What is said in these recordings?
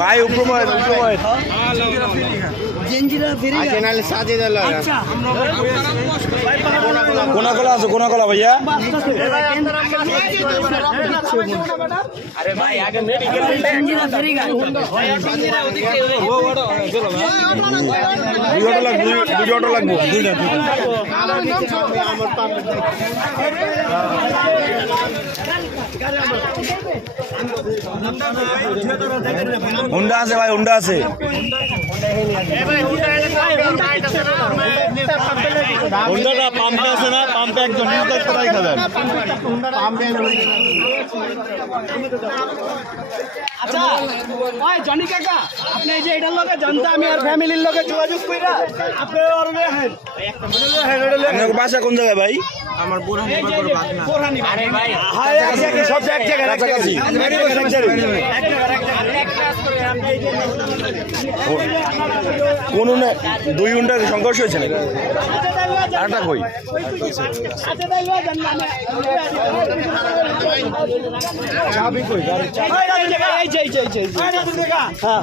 ভাই উপময় কোনা কলা আছে কোনা কলা ভাইয়া দুই অটো লাগবো হুন্ডা আছে ভাই হুন্ডা আছে হুন্ডাটা পাম্পে আছে না পাম্পে একজন কোথায় খাবেন আচ্ছা ওই জনি কাকা আপনি এই যে এটার লগে জানতা আমি আর ফ্যামিলির লগে যোগাযোগ কইরা আপনি আর আপনার বাসা কোন জায়গায় ভাই আমার বোরহানি বাগনা বোরহানি আরে ভাই হ্যাঁ সব এক জায়গায় কাছাকাছি কোন না 2 ঘন্টার সংঘর্ষ হয়েছে নাকি আরেকটা কই আচ্ছা তাই লয় জান না চাবি কই এই যে হ্যাঁ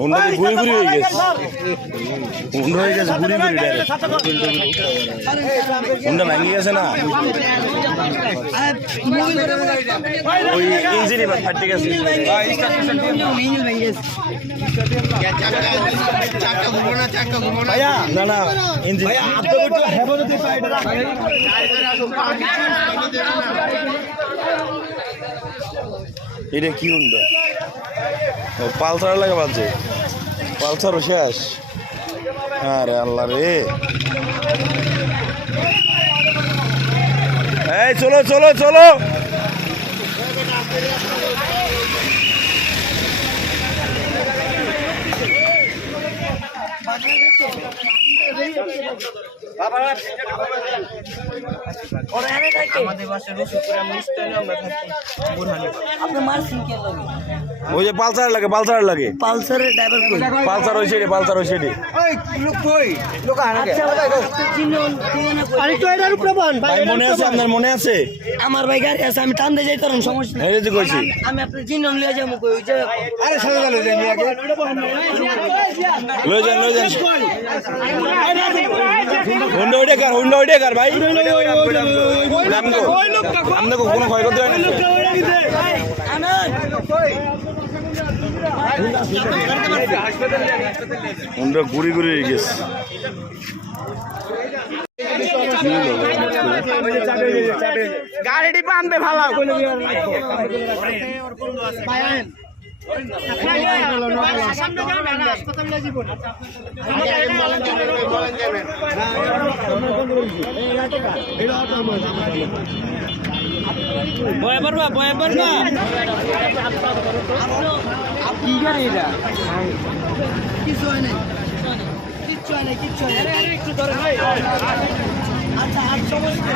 হুন্ডা ঘুরি ঘুরি হয়ে গেছে হুন্ডা হয়ে গেছে ঘুরি ঘুরি ডাইরেক্ট হুন্ডা ভেঙে গেছে না ওই ইঞ্জিনই ফাটতে গেছে না না ইঞ্জিন এটা কি হুন্ডা পালসার লাগে বাজছে পালসারও শেষ আরে আল্লাহ রে এই চলো চলো চলো আমাদের বাসায় রসুলপুরে আমরা স্থানীয় আমরা থাকি বোরহানি আপনি মারছেন কে লাগে ওই যে পালসার লাগে পালসারের ড্রাইভার কই পালসার ওই সাইডে ওই লোক কই লোক আনা গে আরে তো এটার উপরে বল ভাই মনে আছে আপনার মনে আছে আমার ভাই গাড়ি আছে আমি টানতে যাই তরম সমস্যা নাই এই যে কইছি আমি আপনার চিহ্ন লিয়ে যাবো কই ওই যে আরে সাদা জানো যে আমি আগে লই যান হুন্ডা ওইটা কার ভাই আপনাকে কোনো ক্ষয় করতে হয় না হুন্ডা ঘুরি ঘুরি গেছে গাড়িটি পাম্পে ভালো বয় পারবা কি গাড়ি এটা কিছু হয় নাই কিচ্ছু হয় নাই একটু ধরে আচ্ছা আর সমস্যা